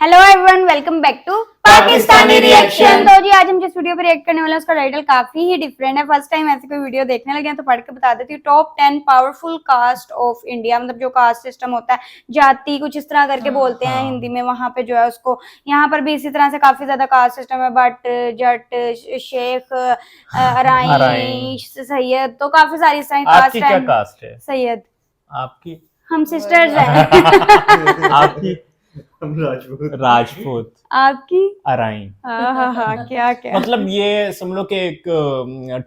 Hello everyone, welcome back to Pakistani reaction. तो जी आज हम जिस वीडियो पर रिएक्ट करने वाले हैं उसका टाइटल काफी ही डिफरेंट है। फर्स्ट टाइम ऐसी कोई वीडियो देखने लगे हैं तो पढ़ के बता देती हूँ। Top 10 powerful caste of India, मतलब जो कास्ट सिस्टम होता है, जाति कुछ इस तरह करके बोलते हैं हिंदी में, वहां पे जो है उसको, यहाँ पर भी इसी तरह से काफी ज्यादा कास्ट सिस्टम है। बट जट, शेख, अराई, सैयद, तो काफी सारी इस तरह कास्ट आपकी क्या कास्ट है? सैयद। आपकी? हम सिस्टर्स हैं। आपकी? हम राजपूत। राजपूत। आपकी? अराई। हाँ, क्या क्या मतलब ये सब लोग के एक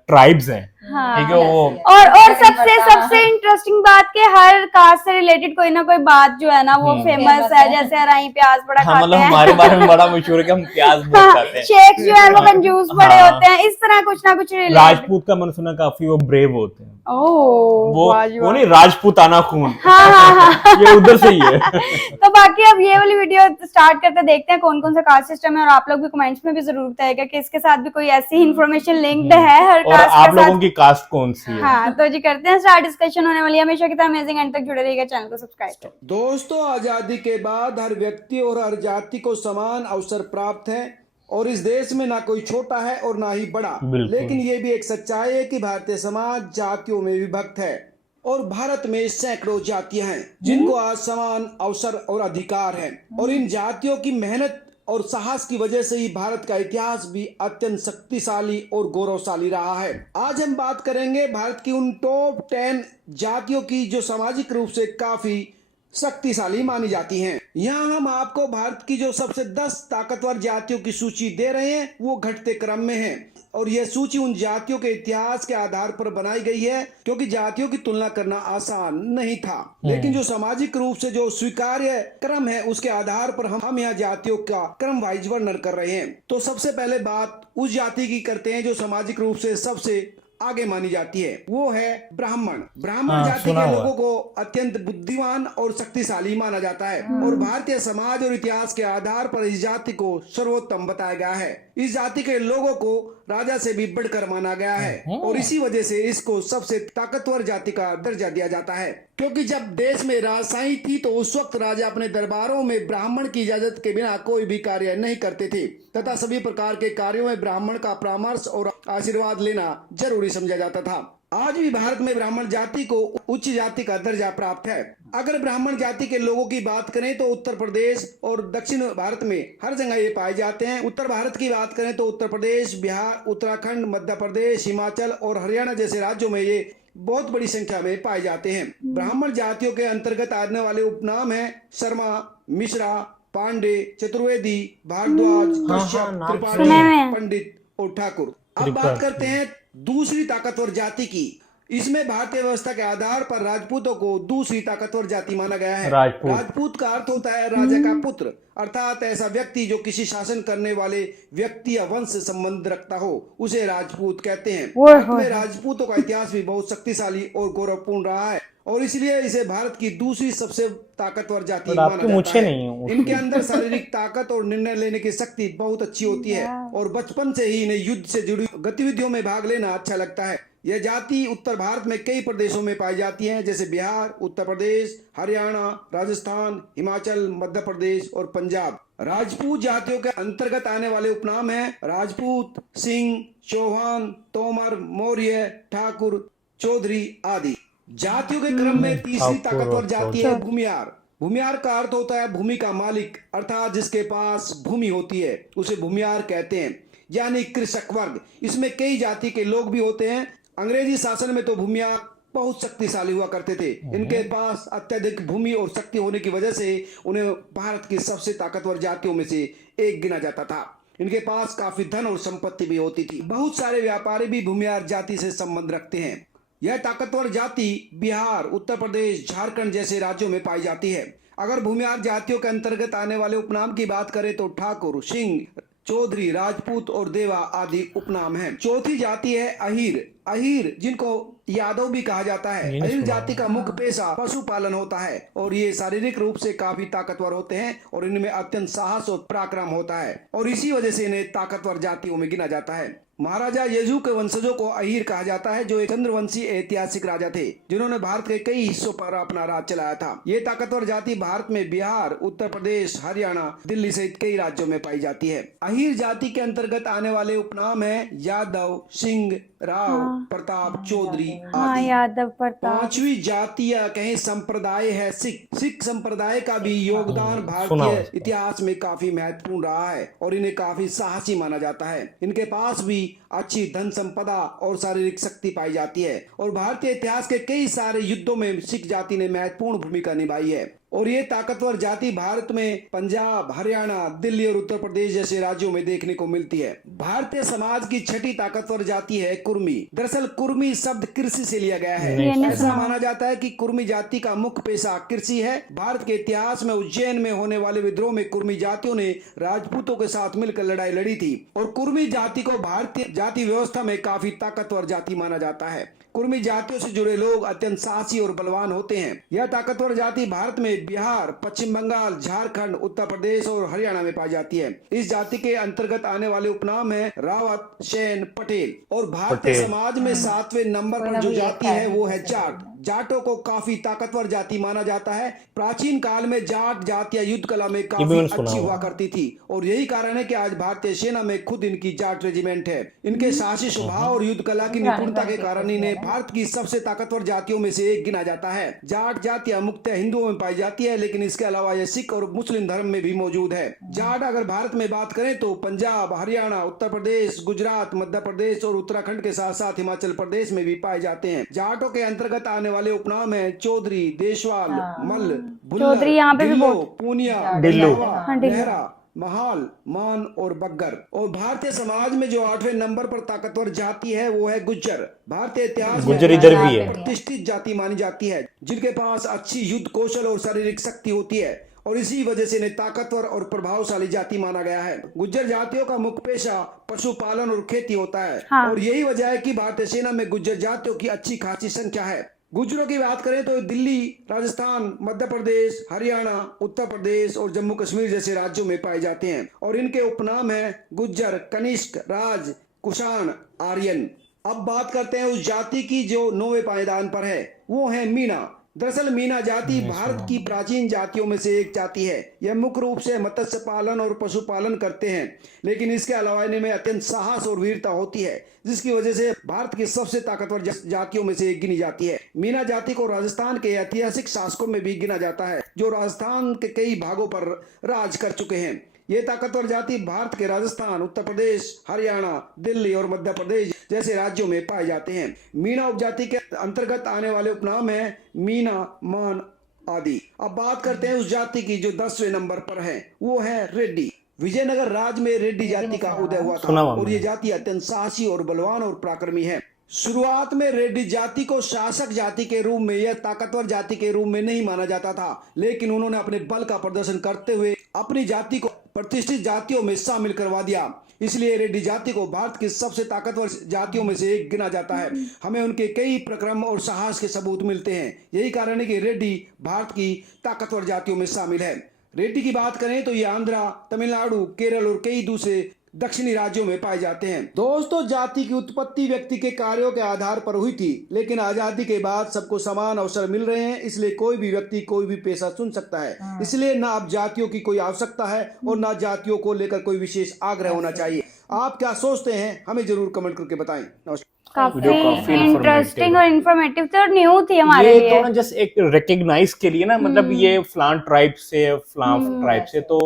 ट्राइब्स हैं, हाँ। ठीक है वो। और सबसे इंटरेस्टिंग बात के हर कास्ट से रिलेटेड कोई ना कोई बात जो है ना वो फेमस है। जैसे अराई प्याज बड़ा हाँ, खाते मतलब हैं। हमारे बारे में बड़ा मशहूर है कि हम प्याज बहुत खाते हैं। शेख जो है वो कंजूस बड़े हाँ। होते हैं, इस तरह कुछ ना कुछ रिलेटेड। राजपूत का मैंने सुना काफी वो ब्रेव होते हैं। वो नहीं, राजपूताना खून। हाँ। ये उधर से ही है। तो बाकी अब ये वाली वीडियो स्टार्ट करते देखते हैं कौन कौन सा कास्ट सिस्टम है, और आप लोग भी कमेंट्स में भी जरूर बताइएगा कि इसके साथ भी कोई ऐसी इन्फॉर्मेशन लिंक्ड है हर और कास्ट आप के लोगों साथ। की कास्ट कौन सी है? हाँ, तो जी करते हैं स्टार्ट। डिस्कशन होने वाली है हमेशा की तरह। अमेजिंग एंड तक जुड़े रहिएगा, चैनल को सब्सक्राइब करें। दोस्तों, आजादी के बाद हर व्यक्ति और हर जाति को समान अवसर प्राप्त है और इस देश में ना कोई छोटा है और ना ही बड़ा। लेकिन ये भी एक सच्चाई है कि भारतीय समाज जातियों में विभक्त है और भारत में सैकड़ों जातियां हैं जिनको आज समान अवसर और अधिकार है। और इन जातियों की मेहनत और साहस की वजह से ही भारत का इतिहास भी अत्यंत शक्तिशाली और गौरवशाली रहा है। आज हम बात करेंगे भारत की उन टॉप 10 जातियों की जो सामाजिक रूप से काफी शक्तिशाली मानी जाती हैं। यहाँ हम आपको भारत की जो सबसे 10 ताकतवर जातियों की सूची दे रहे हैं, वो घटते क्रम में है और यह सूची उन जातियों के इतिहास के आधार पर बनाई गई है, क्योंकि जातियों की तुलना करना आसान नहीं था। लेकिन जो सामाजिक रूप से जो स्वीकार्य क्रम है उसके आधार पर हम यहाँ जातियों का क्रम वाइज वर्णन कर रहे हैं। तो सबसे पहले बात उस जाति की करते हैं जो सामाजिक रूप से सबसे आगे मानी जाती है, वो है ब्राह्मण। ब्राह्मण जाति के लोगों को अत्यंत बुद्धिमान और शक्तिशाली माना जाता है और भारतीय समाज और इतिहास के आधार पर इस जाति को सर्वोत्तम बताया गया है। इस जाति के लोगों को राजा से भी बढ़कर माना गया है और इसी वजह से इसको सबसे ताकतवर जाति का दर्जा दिया जाता है, क्योंकि जब देश में राजशाही थी तो उस वक्त राजा अपने दरबारों में ब्राह्मण की इजाजत के बिना कोई भी कार्य नहीं करते थे तथा सभी प्रकार के कार्यों में ब्राह्मण का परामर्श और आशीर्वाद लेना जरूरी समझा जाता था। आज भी भारत में ब्राह्मण जाति को उच्च जाति का दर्जा प्राप्त है। अगर ब्राह्मण जाति के लोगों की बात करें तो उत्तर प्रदेश और दक्षिण भारत में हर जगह ये पाए जाते हैं। उत्तर भारत की बात करें तो उत्तर प्रदेश, बिहार, उत्तराखंड, मध्य प्रदेश, हिमाचल और हरियाणा जैसे राज्यों में ये बहुत बड़ी संख्या में पाए जाते हैं। ब्राह्मण जातियों के अंतर्गत आने वाले उपनाम है शर्मा, मिश्रा, पांडे, चतुर्वेदी, भारद्वाज, कश्यप, त्रिपाठी, पंडित और ठाकुर। अब बात करते हैं दूसरी ताकतवर जाति की। इसमें भारतीय व्यवस्था के आधार पर राजपूतों को दूसरी ताकतवर जाति माना गया है। राजपूत का अर्थ होता है राजा का पुत्र, अर्थात ऐसा व्यक्ति जो किसी शासन करने वाले व्यक्ति या वंश से संबंध रखता हो, उसे राजपूत कहते हैं। भारत में राजपूतों का इतिहास भी बहुत शक्तिशाली और गौरवपूर्ण रहा है और इसलिए इसे भारत की दूसरी सबसे ताकतवर जाति माना जाता है। इनके अंदर शारीरिक ताकत और निर्णय लेने की शक्ति बहुत अच्छी होती है और बचपन से ही इन्हें युद्ध से जुड़ी गतिविधियों में भाग लेना अच्छा लगता है। यह जाति उत्तर भारत में कई प्रदेशों में पाई जाती है, जैसे बिहार, उत्तर प्रदेश, हरियाणा, राजस्थान, हिमाचल, मध्य प्रदेश और पंजाब। राजपूत जातियों के अंतर्गत आने वाले उपनाम हैं राजपूत, सिंह, चौहान, तोमर, मौर्य, ठाकुर, चौधरी आदि। जातियों के क्रम में तीसरी ताकतवर जाति है भूमियार। भूमियार का अर्थ होता है भूमि का मालिक, अर्थात जिसके पास भूमि होती है उसे भूमियार कहते हैं, यानी कृषक वर्ग। इसमें कई जाति के लोग भी होते हैं। अंग्रेजी शासन में तो भूमियार बहुत शक्तिशाली हुआ करते थे। इनके पास अत्यधिक भूमि और शक्ति होने की वजह से उन्हें भारत की सबसे ताकतवर जातियों में से एक गिना जाता था। इनके पास काफी धन और संपत्ति भी होती थी। बहुत सारे व्यापारी भी भूमियार जाति से संबंध रखते हैं। यह ताकतवर जाति बिहार, उत्तर प्रदेश, झारखंड जैसे राज्यों में पाई जाती है। अगर भूमियार जातियों के अंतर्गत आने वाले उपनाम की बात करें तो ठाकुर, सिंह, चौधरी, राजपूत और देवा आदि उपनाम हैं। चौथी जाति है अहीर। अहीर जिनको यादव भी कहा जाता है। अहीर जाति का मुख्य पेशा पशुपालन होता है और ये शारीरिक रूप से काफी ताकतवर होते हैं और इनमें अत्यंत साहस और पराक्रम होता है और इसी वजह से इन्हें ताकतवर जातियों में गिना जाता है। महाराजा यजु के वंशजों को अहीर कहा जाता है, जो एक चंद्रवंशी ऐतिहासिक राजा थे जिन्होंने भारत के कई हिस्सों पर अपना राज चलाया था। ये ताकतवर जाति भारत में बिहार, उत्तर प्रदेश, हरियाणा, दिल्ली सहित कई राज्यों में पाई जाती है। अहीर जाति के अंतर्गत आने वाले उपनाम है यादव, सिंह, राव, प्रताप, चौधरी आदि। यादव, प्रताप। पांचवी जाति या कहीं संप्रदाय है सिख। सिख संप्रदाय का भी योगदान भारतीय इतिहास में काफी महत्वपूर्ण रहा है और इन्हें काफी साहसी माना जाता है। इनके पास भी अच्छी धन संपदा और शारीरिक शक्ति पाई जाती है और भारतीय इतिहास के कई सारे युद्धों में सिख जाति ने महत्वपूर्ण भूमिका निभाई है। और ये ताकतवर जाति भारत में पंजाब, हरियाणा, दिल्ली और उत्तर प्रदेश जैसे राज्यों में देखने को मिलती है। भारतीय समाज की छठी ताकतवर जाति है कुर्मी। दरअसल कुर्मी शब्द कृषि से लिया गया है। ऐसा माना जाता है कि कुर्मी जाति का मुख्य पेशा कृषि है। भारत के इतिहास में उज्जैन में होने वाले विद्रोह में कुर्मी जातियों ने राजपूतों के साथ मिलकर लड़ाई लड़ी थी और कुर्मी जाति को भारतीय जाति व्यवस्था में काफी ताकतवर जाति माना जाता है। कुर्मी जातियों से जुड़े लोग अत्यंत साहसी और बलवान होते हैं। यह ताकतवर जाति भारत में बिहार, पश्चिम बंगाल, झारखंड, उत्तर प्रदेश और हरियाणा में पाई जाती है। इस जाति के अंतर्गत आने वाले उपनाम है रावत, सेन, पटेल। और भारतीय समाज में 7वें नंबर पर जो जाति है वो है जाट। जाटों को काफी ताकतवर जाति माना जाता है। प्राचीन काल में जाट जातियां युद्ध कला में काफी अच्छी हुआ करती थी और यही कारण है कि आज भारतीय सेना में खुद इनकी जाट रेजिमेंट है। इनके साहसी स्वभाव और युद्ध कला की निपुणता के कारण इन्हें भारत की सबसे ताकतवर जातियों में से एक गिना जाता है। जाट जातियां मुख्यतः हिंदुओं में पाई जाती है, लेकिन इसके अलावा यह सिख और मुस्लिम धर्म में भी मौजूद है। जाट अगर भारत में बात करें तो पंजाब, हरियाणा, उत्तर प्रदेश, गुजरात, मध्य प्रदेश और उत्तराखंड के साथ साथ हिमाचल प्रदेश में भी पाए जाते हैं। जाटों के अंतर्गत आने वाले उपनाम है चौधरी, देशवाल, मल्ल, चौधरी यहाँ पे भी पूनिया, नेहरा, महाल, मान और बग्गर। और भारतीय समाज में जो 8वें नंबर पर ताकतवर जाति है वो है गुज्जर। भारतीय इतिहास में इधर भी है। प्रतिष्ठित जाति मानी जाती है जिनके पास अच्छी युद्ध कौशल और शारीरिक शक्ति होती है और इसी वजह से इन्हें ताकतवर और प्रभावशाली जाति माना गया है। गुज्जर जातियों का मुख्य पेशा पशुपालन और खेती होता है और यही वजह है कि भारतीय सेना में गुज्जर जातियों की अच्छी खासी संख्या है। गुज्जरों की बात करें तो दिल्ली, राजस्थान, मध्य प्रदेश, हरियाणा, उत्तर प्रदेश और जम्मू कश्मीर जैसे राज्यों में पाए जाते हैं और इनके उपनाम है गुज्जर, कनिष्क, राज, कुषाण, आर्यन। अब बात करते हैं उस जाति की जो 9वें पायदान पर है, वो है मीना। दरअसल मीना जाति भारत की प्राचीन जातियों में से एक जाति है। यह मुख्य रूप से मत्स्य पालन और पशुपालन करते हैं, लेकिन इसके अलावा इनमें अत्यंत साहस और वीरता होती है, जिसकी वजह से भारत की सबसे ताकतवर जातियों में से एक गिनी जाती है। मीना जाति को राजस्थान के ऐतिहासिक शासकों में भी गिना जाता है, जो राजस्थान के कई भागों पर राज कर चुके हैं। ये ताकतवर जाति भारत के राजस्थान, उत्तर प्रदेश, हरियाणा, दिल्ली और मध्य प्रदेश जैसे राज्यों में पाए जाते हैं। मीना उपजाति के अंतर्गत आने वाले उपनाम है मीना, मान आदि। अब बात करते हैं उस जाति की जो 10वें नंबर पर है, वो है रेड्डी। विजयनगर राज्य में रेड्डी जाति का उदय हुआ था और ये जाति अत्यंत साहसी और बलवान और पराक्रमी है। शुरुआत में रेड्डी जाति को शासक जाति के रूप में या ताकतवर जाति के रूप में नहीं माना जाता था, लेकिन उन्होंने अपने बल का प्रदर्शन करते हुए अपनी जाति को प्रतिष्ठित जातियों में शामिल करवा दिया। इसलिए रेड्डी जाति को भारत की सबसे ताकतवर जातियों में से एक गिना जाता है। हमें उनके कई पराक्रम और साहस के सबूत मिलते हैं। यही कारण है कि रेड्डी भारत की ताकतवर जातियों में शामिल है। रेड्डी की बात करें तो ये आंध्रा, तमिलनाडु, केरल और कई दूसरे दक्षिणी राज्यों में पाए जाते हैं। दोस्तों, जाति की उत्पत्ति व्यक्ति के कार्यों के आधार पर हुई थी, लेकिन आजादी के बाद सबको समान अवसर मिल रहे हैं, इसलिए कोई भी व्यक्ति कोई भी पेशा चुन सकता है। इसलिए ना अब जातियों की कोई आवश्यकता है और ना जातियों को लेकर कोई विशेष आग्रह होना चाहिए। आप क्या सोचते हैं, हमें जरूर कमेंट करके बताएं। नमस्कार। काफी इंटरेस्टिंग और इन्फॉर्मेटिव थे और न्यू थी हमारे लिए। ये तो ना जस्ट एक रिकॉग्नाइज के लिए ना, मतलब ये फलान ट्राइब से तो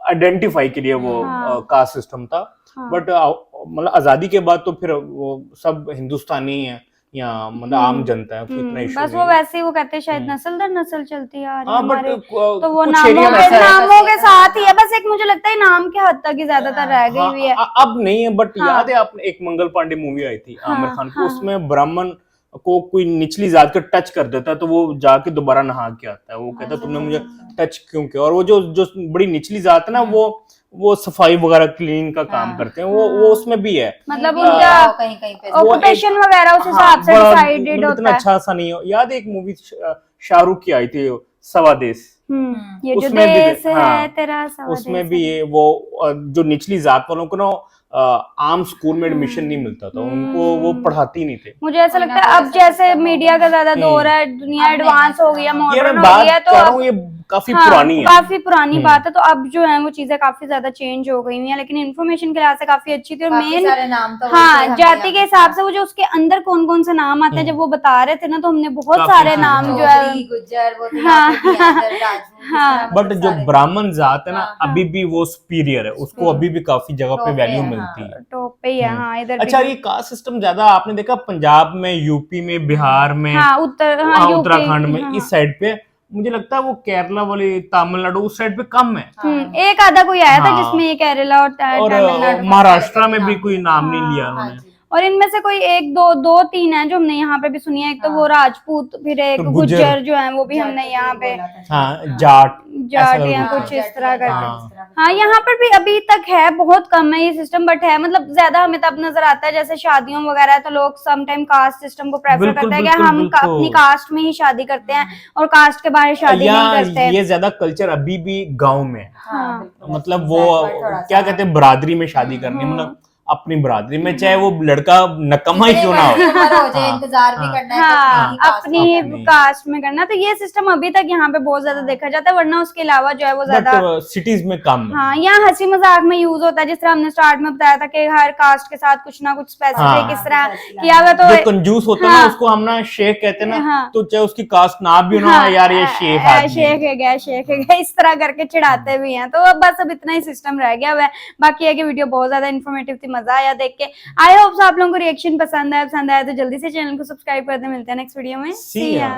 आइडेंटिफाई के लिए वो कास्ट सिस्टम था। बट मतलब आजादी के बाद तो फिर वो सब हिंदुस्तानी है या मतलब आम जनता है, इतना इशू बस वो वैसे ही वो कहते हैं शायद नस्ल दर नस्ल चलती आ रही है हमारे, तो वो नामों के साथ ही है। बस एक मुझे लगता है नाम के हद तक ही ज्यादातर रह गई हुई है, अब नहीं है। बट याद है आपने एक मंगल पांडे मूवी आई थी आमिर खान की, उसमें ब्राह्मण को कोई निचली जात का टच कर देता है तो वो जाके दोबारा नहा के आता है। वो कहता है तुमने मुझे टच क्यों किया। और वो जो बड़ी निचली जात है ना, वो सफाई वगैरह क्लीन का काम करते हैं, वो उसमें भी है। मतलब उनका कहीं पे ऑक्यूपेशन वगैरह उस हिसाब से डिसाइडेड होता है। इतना अच्छा सा नहीं हो। याद है एक मूवी शाहरुख की आई थी, सवा देश, ये जो उसमें भी देश है हाँ, तेरा सवा उसमें देश भी है। ये वो जो निचली जात वालों को ना आम स्कूल में एडमिशन नहीं मिलता था, उनको वो पढ़ाती नहीं थे। मुझे ऐसा लगता है अब जैसे मीडिया का ज्यादा दौर है, दुनिया एडवांस हो गई है, ये मैं मॉडर्न हो बात गई है, तो कर रहा अब हूँ, ये काफी हाँ, पुरानी है। काफी पुरानी बात है, तो अब जो है वो चीजें काफी ज्यादा चेंज हो गई हैं, लेकिन इन्फॉर्मेशन के लिहाज से काफी अच्छी थी। और काफी मेन सारे नाम तो हाँ, वैसे हमने जाति के यहाँ हिसाब से वो जो उसके अंदर कौन कौन से नाम आते हैं, जब वो बता रहे थे ना, तो हमने बहुत काफी सारे चीजें, नाम हाँ। जो है चौधरी, गुज्जर, वो तो हाँ, यहाँ पे भी आदर, राजपूत, इस हाँ। तरह बट मतलब जो सारे ब्राह्मण जात है ना, हाँ, अभी भी वो सुपीरियर है, उसको अभी भी काफी जगह पे टॉप पे वैल्यू है, मिलती है। टॉप पे ही है। हाँ, इधर अच्छा, भी ये कास्ट सिस्टम ज्यादा आपने देखा पंजाब में, यूपी में, बिहार में, हाँ, उत्तर हाँ, हाँ, यूपी उत्तराखंड में, हाँ, इस साइड पे मुझे लगता है वो केरला वाले, तमिलनाडु उस साइड पे कम है। एक आधा कोई आया था हाँ। जिसमें ये केरला और और तमिलनाडु महाराष्ट्र में भी कोई नाम नहीं लिया हाँ उन्होंने। जी। और इनमें से कोई एक दो तीन है जो हमने यहाँ पे भी सुनी है। एक तो वो राजपूत, फिर एक तो गुज्जर जो है वो भी हमने यहाँ पे हाँ, जाट जाट ऐसा या कुछ कुछ है। इस तरह करके। हाँ। हाँ, यहाँ पर भी अभी तक है, बहुत कम है ये सिस्टम, बट है, मतलब ज्यादा हमें तब नजर आता है जैसे शादियों वगैरह है, तो लोग सम टाइम कास्ट सिस्टम को प्रेफर बिल्कुल, करते हैं कि बिल्कुल, हम बिल्कुल। अपनी कास्ट में ही शादी करते हैं और कास्ट के बाहर शादी या नहीं करते। ये ज्यादा कल्चर अभी भी गांव में है। हाँ, बिल्कुल। मतलब वो थोड़ा सा। क्या कहते हैं, बरादरी में शादी करनी, मतलब अपनी बरादरी में, चाहे वो लड़का नकम्मा ही क्यों ना हो। जितनी बड़ी उम्र हो जाए, हाँ, इंतजार भी करना है हाँ, अपनी ही कास्ट अपनी कास्ट में करना, तो ये सिस्टम अभी तक यहाँ पे बहुत ज्यादा देखा जाता है, वरना उसके अलावा जो है वो ज्यादा बट सिटीज में कम है। हाँ, यहाँ हंसी मजाक में यूज होता है, जिस तरह हमने स्टार्ट में बताया था कि हर कास्ट के साथ कुछ ना कुछ स्पेसिफिक हाँ। इस तरह किया हुआ। जो तो कंजूस होता है ना, हाँ। उसको हम ना शेख कहते हैं ना, हाँ। तो चाहे उसकी कास्ट ना भी हो ना, हाँ, यार ये शेख आदमी है। शेख है गया, शेख है गया, इस तरह करके चिढ़ाते भी हैं। तो अब बस अब इतना ही सिस्टम रह गया हुआ है। बाकी है कि वीडियो बहुत ज्यादा इन्फॉर्मेटिव थी, मजा आया देख के। आई होप आप लोगों को रिएक्शन पसंद आया तो जल्दी से चैनल को सब्सक्राइब कर दे। मिलते हैं नेक्स्ट वीडियो में। See ya.